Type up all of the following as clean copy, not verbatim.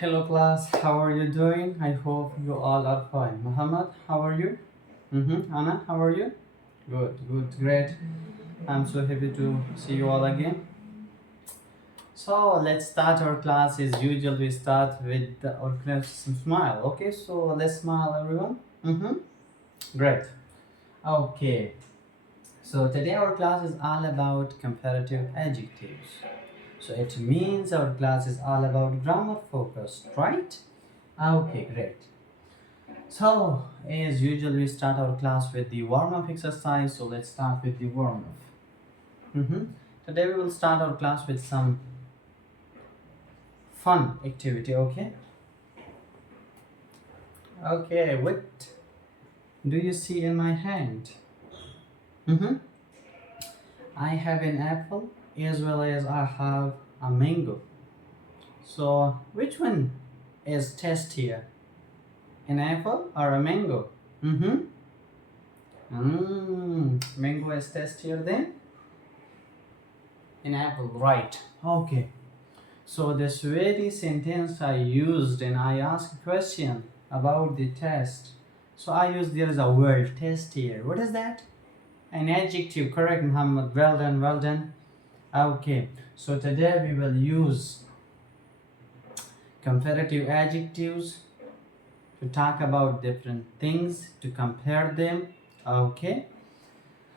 Hello class, how are you doing? I hope you all are fine. Muhammad, how are you? Anna, how are you? Good, great. I'm so happy to see you all again. So let's start our class as usual. We start with our class smile. Okay, so let's smile, everyone. Great. Okay, so today our class is all about comparative adjectives. So it means our class is all about grammar focused, right? Okay, great. So, as usual, we start our class with the warm up exercise. So, let's start with the warm up. Today, we will start our class with some fun activity. Okay. Okay. What do you see in my hand? Mm-hmm. I have an apple as well as I have a mango. So, which one is tastier? An apple or a mango? Mm-hmm. Mango is tastier than an apple, right? Okay. So this very sentence I used and I asked a question about the test. So I used there is a word test here. What is that? An adjective, correct Muhammad. Well done, well done. Okay. So today we will use comparative adjectives to talk about different things, to compare them. Okay.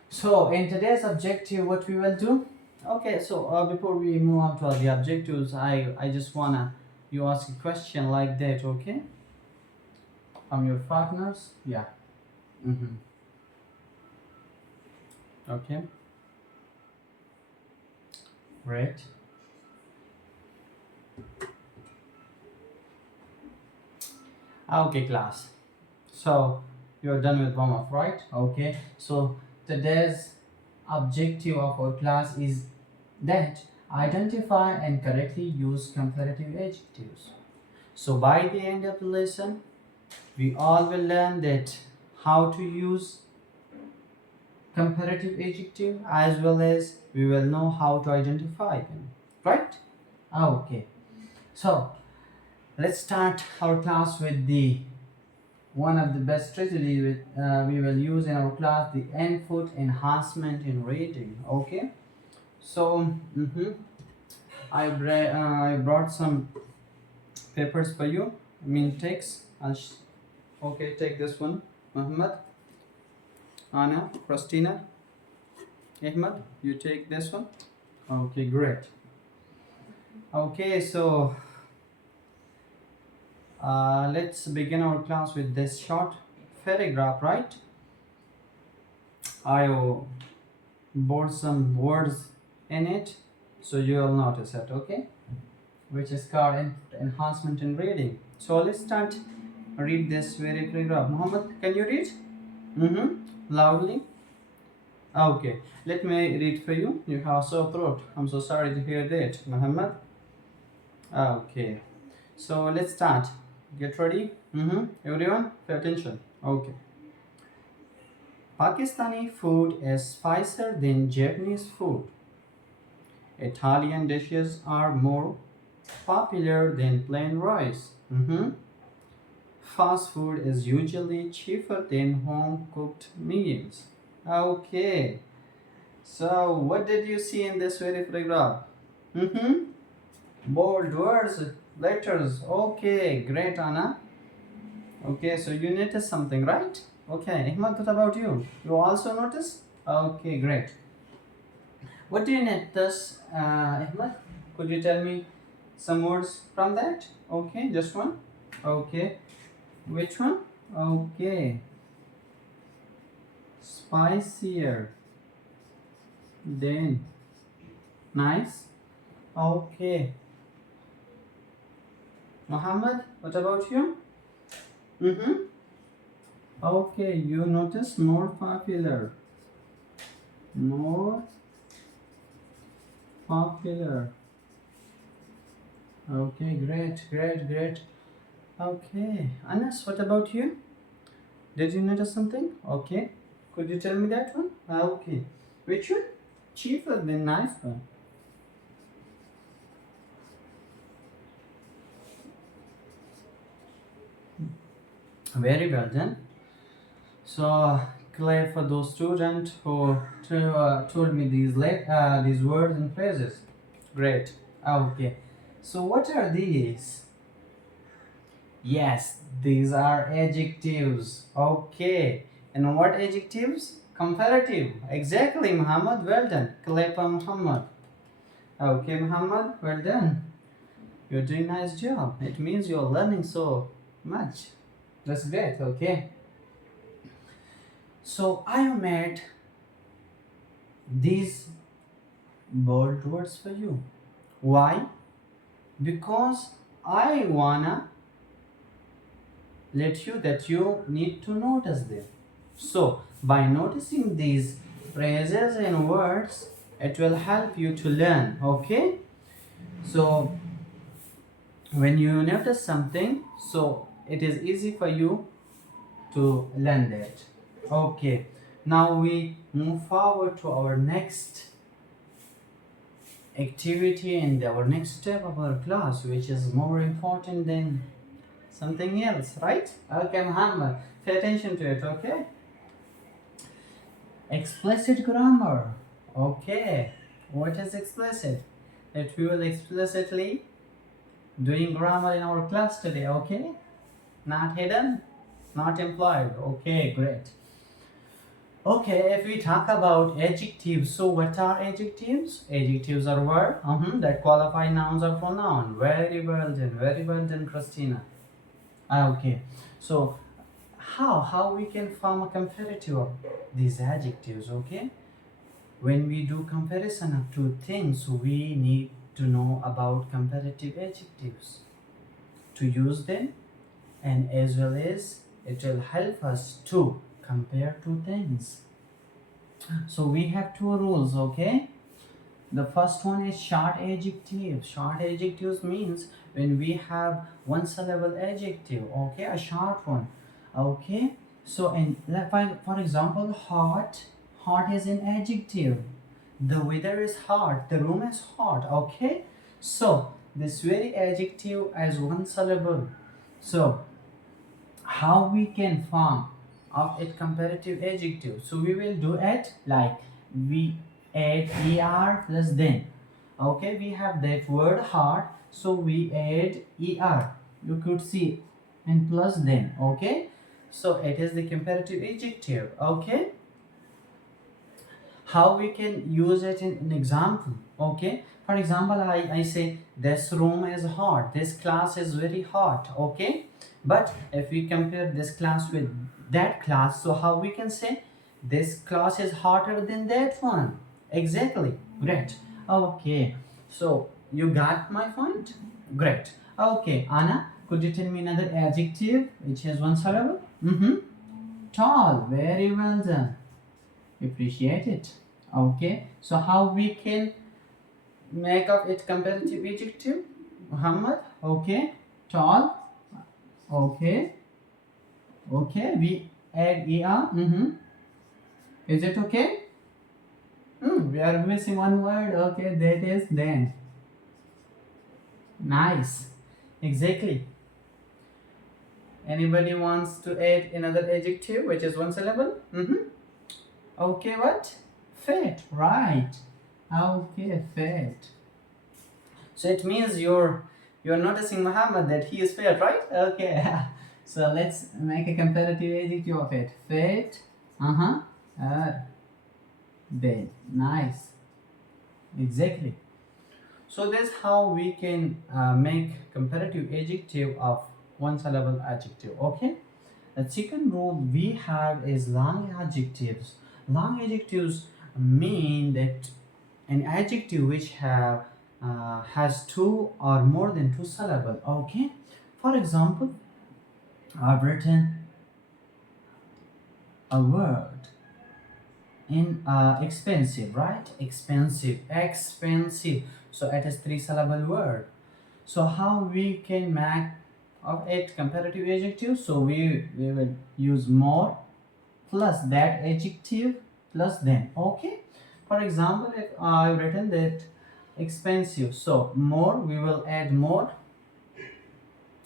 So in today's objective, what we will do? Okay, so before we move on to the objectives, I just wanna you ask a question like that, okay? From your partners, yeah. Mm-hmm. Okay, great. Okay, class. So you're done with warm up, right? Okay. So today's objective of our class is that identify and correctly use comparative adjectives. So by the end of the lesson, we all will learn that how to use comparative adjective as well as we will know how to identify them, right? Okay, so let's start our class with the one of the best strategy we will use in our class, the input enhancement in reading. Okay, so I brought some papers for you. I mean text. Okay, take this one, Muhammad, Anna, Christina, Ahmed, you take this one. Okay, great. Okay, so let's begin our class with this short paragraph, right? I will board some words in it so you'll notice it, okay? Which is called enhancement in reading. So let's start read this very paragraph. Muhammad, can you read? Loudly. Okay, let me read for you. You have sore throat. I'm so sorry to hear that, Muhammad. Okay, so let's start. Get ready. Everyone, pay attention. Okay. Pakistani food is spicier than Japanese food. Italian dishes are more popular than plain rice. Fast food is usually cheaper than home cooked meals. Okay. So, what did you see in this very paragraph? Mm-hmm. Bold words, letters. Okay, great, Anna. Okay, so you noticed something, right? Okay, Ahmad, what about you? You also notice? Okay, great. What do you notice, Ahmad? Could you tell me some words from that? Okay, just one. Okay, which one? Okay, spicier. Then, nice. Okay, Muhammad, what about you? Mm-hmm. Okay, you notice more popular. More popular. Okay, great. Okay, Anas, what about you? Did you notice something? Okay, could you tell me that one? Okay, which one? Cheaper than nice. 1. Very well done. So, clap for those students who told me these words and phrases. Great. Okay. So, what are these? Yes, these are adjectives. Okay. And what adjectives? Comparative. Exactly, Muhammad. Well done. Clap for Muhammad. Okay, Muhammad. Well done. You're doing a nice job. It means you're learning so much. That's great. Okay. So I have made these bold words for you. Why? Because I wanna let you that you need to notice them. So by noticing these phrases and words, it will help you to learn. Okay? So when you notice something, so it is easy for you to learn that. Okay. Now we move forward to our next activity and our next step of our class, which is more important than something else, right? Okay, Muhammad, pay attention to it. Okay, explicit grammar. Okay, what is explicit? That we will explicitly doing grammar in our class today. Okay, not hidden, not implied. Okay, great. Okay, if we talk about adjectives, so what are adjectives? Adjectives are words that qualify nouns or pronoun. Very well done, Christina. Okay, so how we can form a comparative of these adjectives? Okay, when we do comparison of two things, we need to know about comparative adjectives to use them, and as well as it will help us to compare two things. So we have two rules, okay? The first one is short adjectives. Short adjectives means when we have one syllable adjective, okay, a short one, okay. So in for example, hot. Hot is an adjective. The weather is hot. The room is hot. Okay. So this very adjective as one syllable. So how we can form of it comparative adjective? So we will do it like we add er plus then. Okay, we have that word hard, so we add er. You could see and plus then. Okay, so it is the comparative adjective. Okay, how we can use it in an example? Okay, for example, I say this room is hot, this class is very hot. Okay, but if we compare this class with that class, so how we can say this class is hotter than that one? Exactly. Great. Okay, so you got my point. Great. Okay, Anna, could you tell me another adjective which has one syllable? Tall. Very well done. Appreciate it. Okay, so how we can make up it comparative adjective? Muhammad. Okay, tall. Okay, we add er. Is it okay? We are missing one word. Okay, that is then. Nice. Exactly. Anybody wants to add another adjective which is one syllable? Okay, what? Fat, right. Okay, fat. So it means you're noticing Muhammad that he is fat, right? Okay. So let's make a comparative adjective of it. Fat, dead. Nice. Exactly. So that's how we can make comparative adjective of one syllable adjective. Okay. The second rule we have is long adjectives. Long adjectives mean that an adjective which has two or more than two syllables. Okay. For example, I've written a word in expensive, right? Expensive. So it is three syllable word. So how we can make of it comparative adjective? So we will use more plus that adjective plus then. Okay. For example, if I've written that expensive, so more, we will add more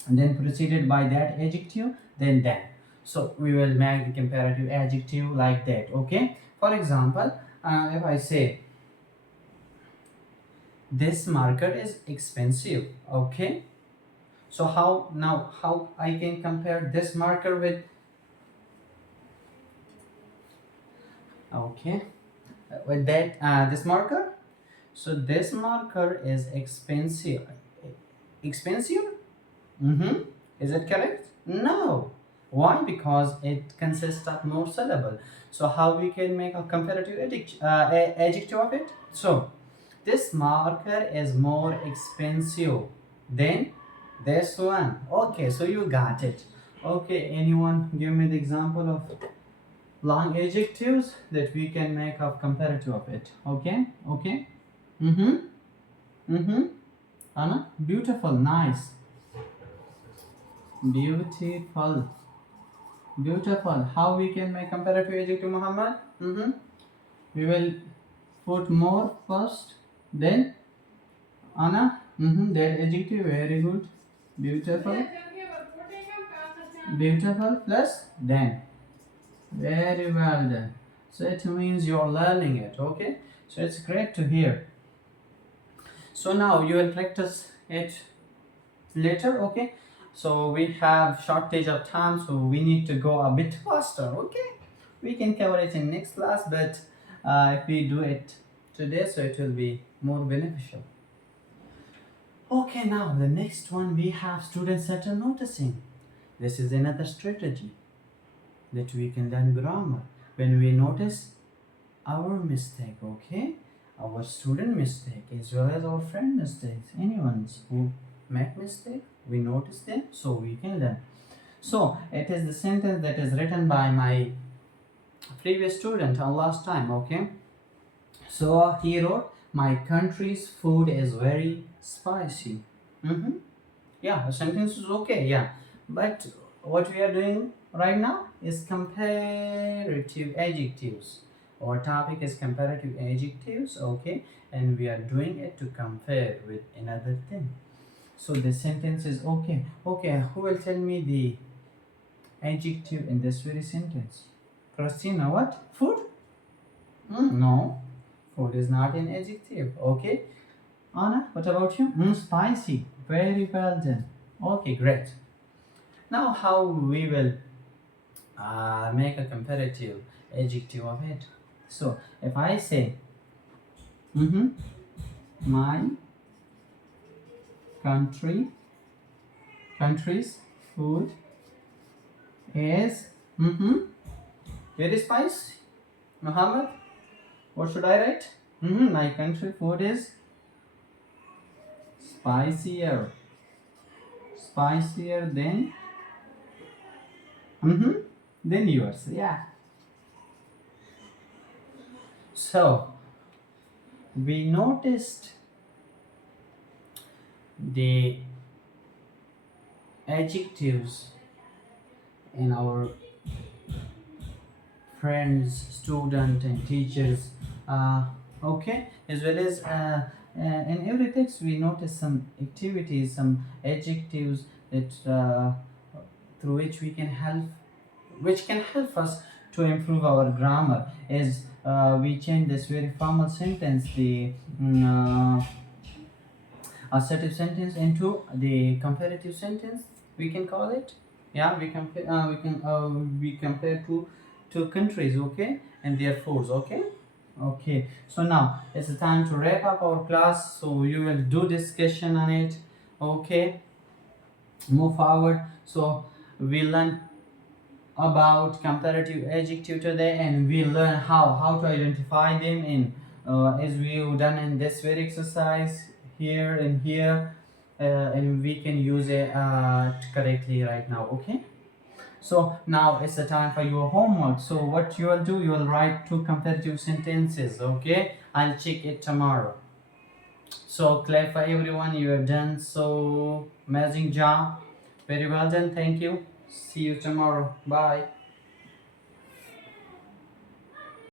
and then preceded by that adjective, then that. So we will make the comparative adjective like that. Okay, for example, if I say this marker is expensive. Okay, so how I can compare this marker with, okay, with that this marker. So this marker is expensive. Expensive? Mm-hmm. Is it correct? No. Why? Because it consists of more syllable. So how we can make a comparative adjective of it? So this marker is more expensive than this one. Okay, so you got it. Okay, anyone give me the example of long adjectives that we can make of comparative of it? Okay, okay. Mm-hmm. Mm-hmm. Anna, beautiful, nice. Beautiful. Beautiful. How we can make comparative adjective, Muhammad? Mm-hmm. We will put more first, then Anna. Mm-hmm. That adjective, very good. Beautiful. Beautiful plus then. Very well done. So it means you're learning it, okay? So it's great to hear. So now you will practice it later, okay? So we have shortage of time, so we need to go a bit faster, okay? We can cover it in next class, but if we do it today, so it will be more beneficial. Okay, now the next one we have students that are noticing. This is another strategy that we can learn grammar when we notice our mistake, okay? Our student mistake as well as our friend mistakes, anyone's who make mistake, we notice them so we can learn. So it is the sentence that is written by my previous student last time, okay? So he wrote, my country's food is very spicy. Mm-hmm. Yeah, the sentence is okay, yeah. But what we are doing right now is comparative adjectives. Our topic is comparative adjectives, okay? And we are doing it to compare with another thing. So the sentence is okay. Okay, who will tell me the adjective in this very sentence? Christina, what? Food? No, food is not an adjective, okay? Anna, what about you? Spicy. Very well done. Okay, great. Now, how we will make a comparative adjective of it? So, if I say, my country's food is very spicy. Muhammad, what should I write? My country food is spicier. Spicier than than yours. Yeah. So we noticed the adjectives in our friends, student, and teachers. Okay, as well as in every text we notice some activities, some adjectives that through which we can help, which can help us to improve our grammar. As we change this very formal sentence, the assertive sentence, into the comparative sentence, we can call it. Yeah, we compare. We compare two countries, okay, and their foods, okay. Okay, so now it's the time to wrap up our class. So you will do discussion on it, okay. Move forward. So we learn about comparative adjective today, and we learn how to identify them in as we've done in this very exercise here and here, and we can use it correctly right now, okay. So now it's the time for your homework. So what you will do, you will write two comparative sentences, okay. I'll check it tomorrow. So clap for everyone, you have done so amazing job. Very well done, thank you. See you tomorrow. Bye.